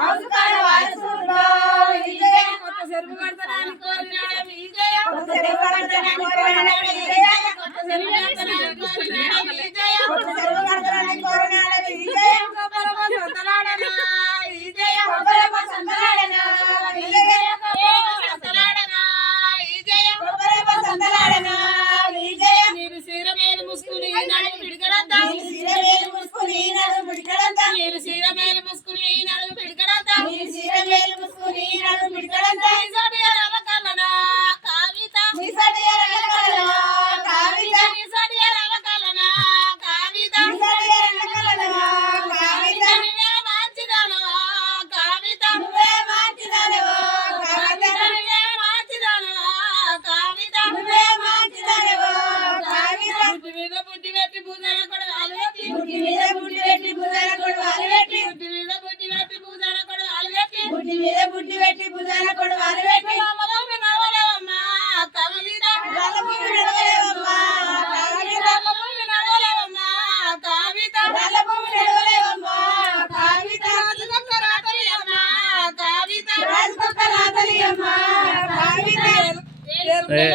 కొత్త పుట్టి పెట్టి పూజలు కూడా Eh,